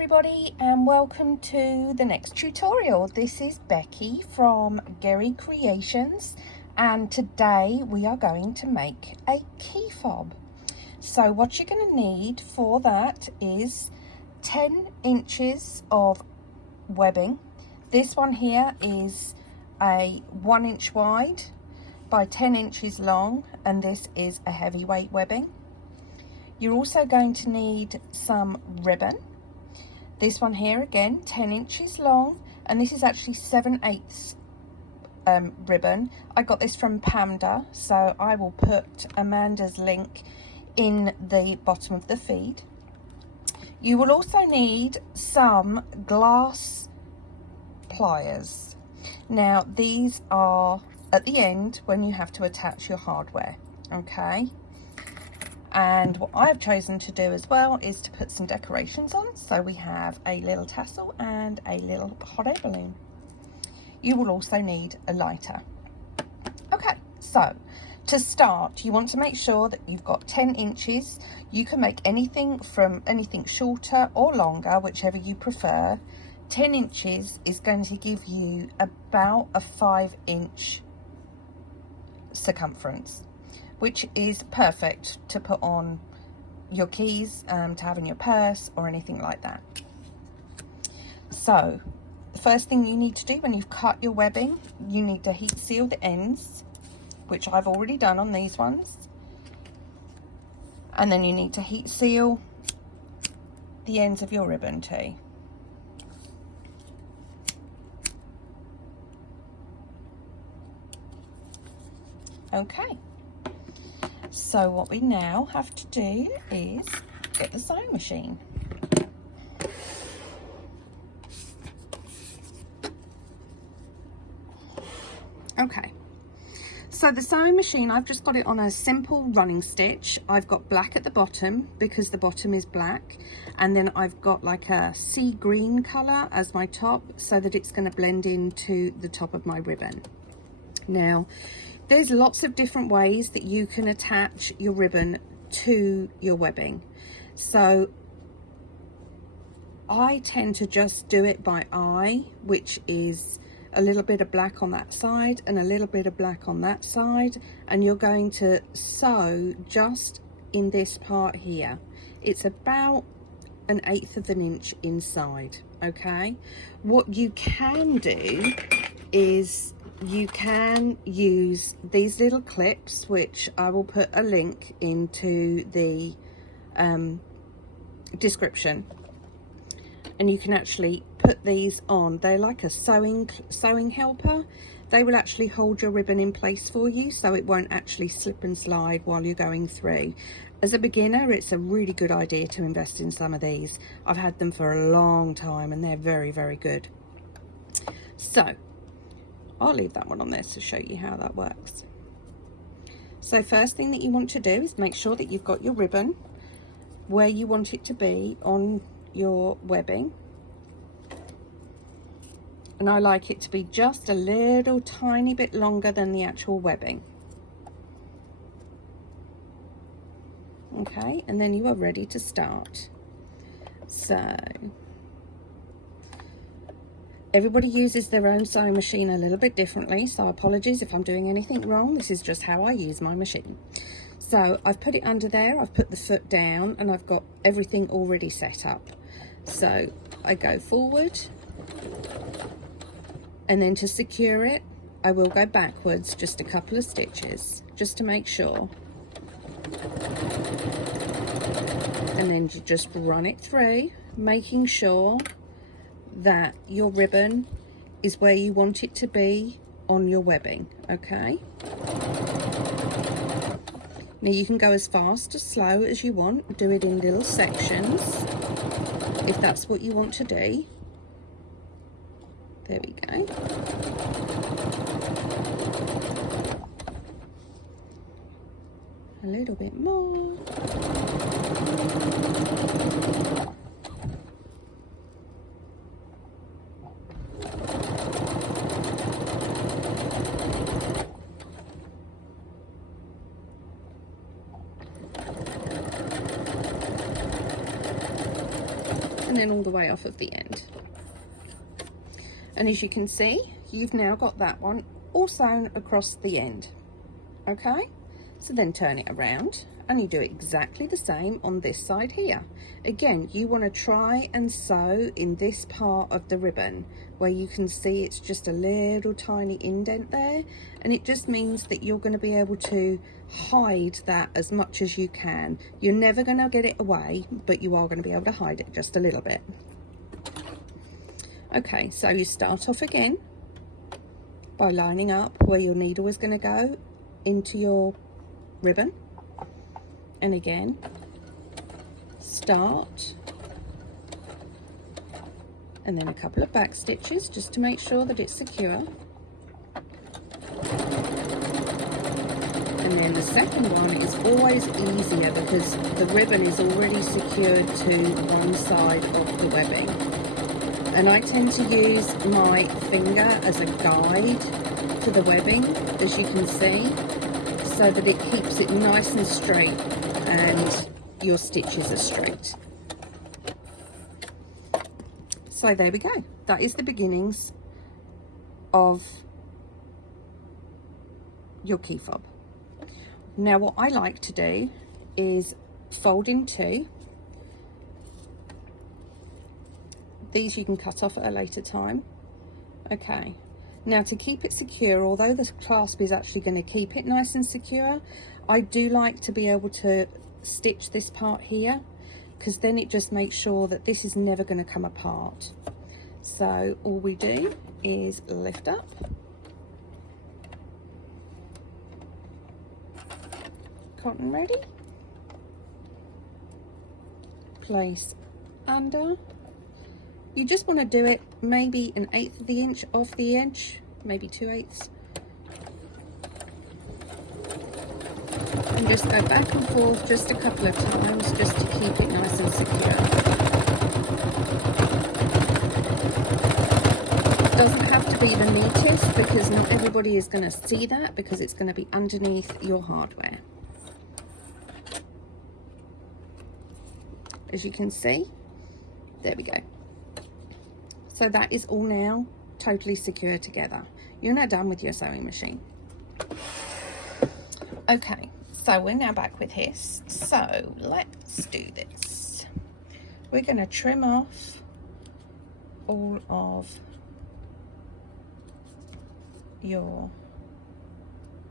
everybody, and welcome to the next tutorial. This is Becky from Gerry Creations, and today we are going to make a key fob. So what you're going to need for that is 10 inches of webbing. This one here is a 1 inch wide by 10 inches long, and this is a heavyweight webbing. You're also going to need some ribbon. This one here, again, 10 inches long, and this is actually 7/8 ribbon. I got this from Pamda, so I will put Amanda's link in the bottom of the feed. You will also need some glass pliers. Now, these are at the end when you have to attach your hardware, okay? And what I've chosen to do as well is to put some decorations on. So we have a little tassel and a little hot air balloon. You will also need a lighter. Okay, so to start, you want to make sure that you've got 10 inches. You can make anything from anything shorter or longer, whichever you prefer. 10 inches is going to give you about a 5-inch circumference, which is perfect to put on your keys, to have in your purse or anything like that. So the first thing you need to do when you've cut your webbing, you need to heat seal the ends, which I've already done on these ones. And then you need to heat seal the ends of your ribbon too. Okay. So what we now have to do is get the sewing machine. Okay, so the sewing machine, I've just got it on a simple running stitch. I've got black at the bottom because the bottom is black, and then I've got like a sea green colour as my top so that it's going to blend into the top of my ribbon. Now, there's lots of different ways that you can attach your ribbon to your webbing. So I tend to just do it by eye, which is a little bit of black on that side and a little bit of black on that side, and you're going to sew just in this part here. It's about 1/8 of an inch inside, okay? What you can do is you can use these little clips, which I will put a link into the description, and you can actually put these on. They're like a sewing helper. They will actually hold your ribbon in place for you, so it won't actually slip and slide while you're going through. As a beginner, it's a really good idea to invest in some of these. I've had them for a long time and they're very, very good. So I'll leave that one on there to show you how that works. So first thing that you want to do is make sure that you've got your ribbon where you want it to be on your webbing. And I like it to be just a little tiny bit longer than the actual webbing. Okay, and then you are ready to start. So everybody uses their own sewing machine a little bit differently, so apologies if I'm doing anything wrong. This is just how I use my machine. So I've put it under there, I've put the foot down, and I've got everything already set up. So I go forward, and then to secure it, I will go backwards just a couple of stitches, just to make sure. And then you just run it through, making sure that your ribbon is where you want it to be on your webbing, okay? Now you can go as fast or slow as you want, do it in little sections if that's what you want to do. There we go. A little bit more. then all the way off of the end. And as you can see, you've now got that one all sewn across the end. Okay, so then turn it around and you do exactly the same on this side here. Again, you want to try and sew in this part of the ribbon where you can see it's just a little tiny indent there, and it just means that you're going to be able to hide that as much as you can. You're never going to get it away, but you are going to be able to hide it just a little bit. Okay, so you start off again by lining up where your needle is going to go into your ribbon, and again start, and then a couple of back stitches just to make sure that it's secure, and then the second one is always easier because the ribbon is already secured to one side of the webbing, and I tend to use my finger as a guide to the webbing, as you can see, so that it keeps it nice and straight and your stitches are straight. So there we go. That is the beginnings of your key fob. Now what I like to do is fold in two. These you can cut off at a later time. Okay. Now to keep it secure, although the clasp is actually going to keep it nice and secure, I do like to be able to stitch this part here, because then it just makes sure that this is never going to come apart. So all we do is lift up, cotton ready, place under. You just want to do it maybe 1/8 of the inch off the edge, maybe 2/8, and just go back and forth just a couple of times just to keep it nice and secure. It doesn't have to be the neatest because not everybody is going to see that, because it's going to be underneath your hardware. As you can see, there we go. So that is all now totally secure together. You're now done with your sewing machine. Okay, so we're now back with this. So let's do this. We're going to trim off all of your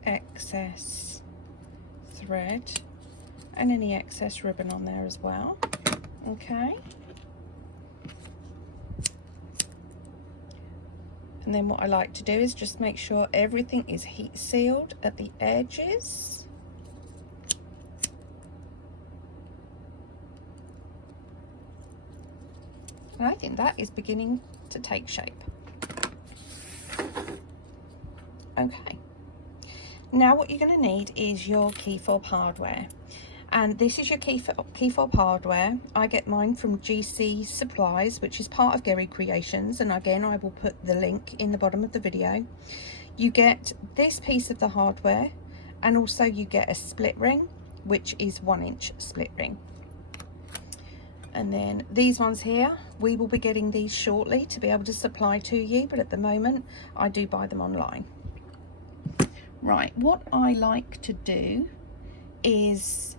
excess thread and any excess ribbon on there as well. Okay. And then what I like to do is just make sure everything is heat sealed at the edges. And I think that is beginning to take shape. Okay. Now what you're going to need is your KeyFob hardware. And this is your KeyFob hardware. I get mine from GC Supplies, which is part of Gerry Creations, and again I will put the link in the bottom of the video. You get this piece of the hardware, and also you get a split ring, which is 1-inch split ring. And then these ones here, we will be getting these shortly to be able to supply to you, but at the moment I do buy them online. Right, what I like to do is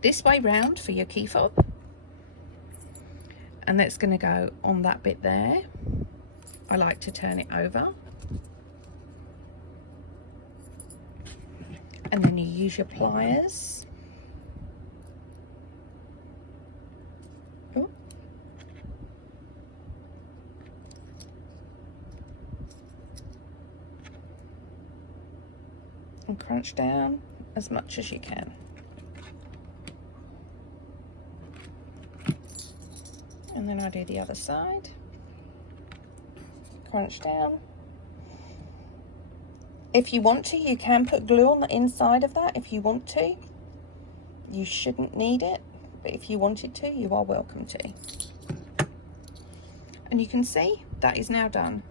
this way round for your key fob, and that's going to go on that bit there. I like to turn it over, and then you use your pliers. Ooh. And crunch down as much as you can. And then I do the other side, crunch down. If you want to, you can put glue on the inside of that if you want to. You shouldn't need it, but if you wanted to, you are welcome to. And you can see that is now done.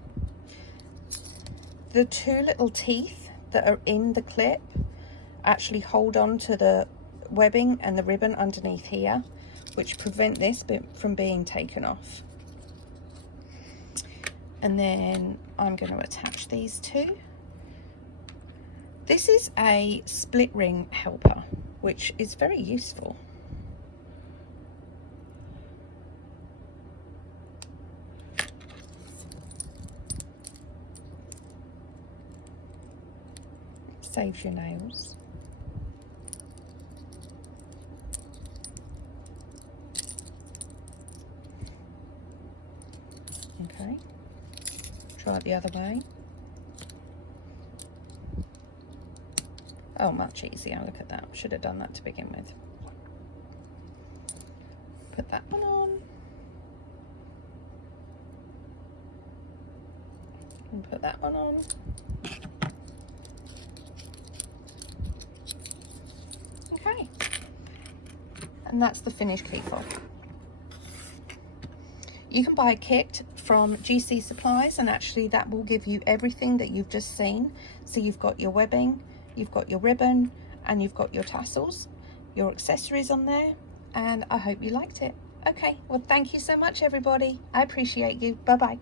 The two little teeth that are in the clip actually hold on to the webbing and the ribbon underneath here, which prevent this from being taken off. And then I'm going to attach these two. This is a split ring helper, which is very useful. Saves your nails. Okay, try it the other way. Oh, much easier. Look at that. Should have done that to begin with. Put that one on. And put that one on. Okay. And that's the finished key fob. You can buy a kit from GC Supplies, and actually that will give you everything that you've just seen. So you've got your webbing, you've got your ribbon, and you've got your tassels, your accessories on there, and I hope you liked it. Okay, well, thank you so much, everybody. I appreciate you. Bye-bye.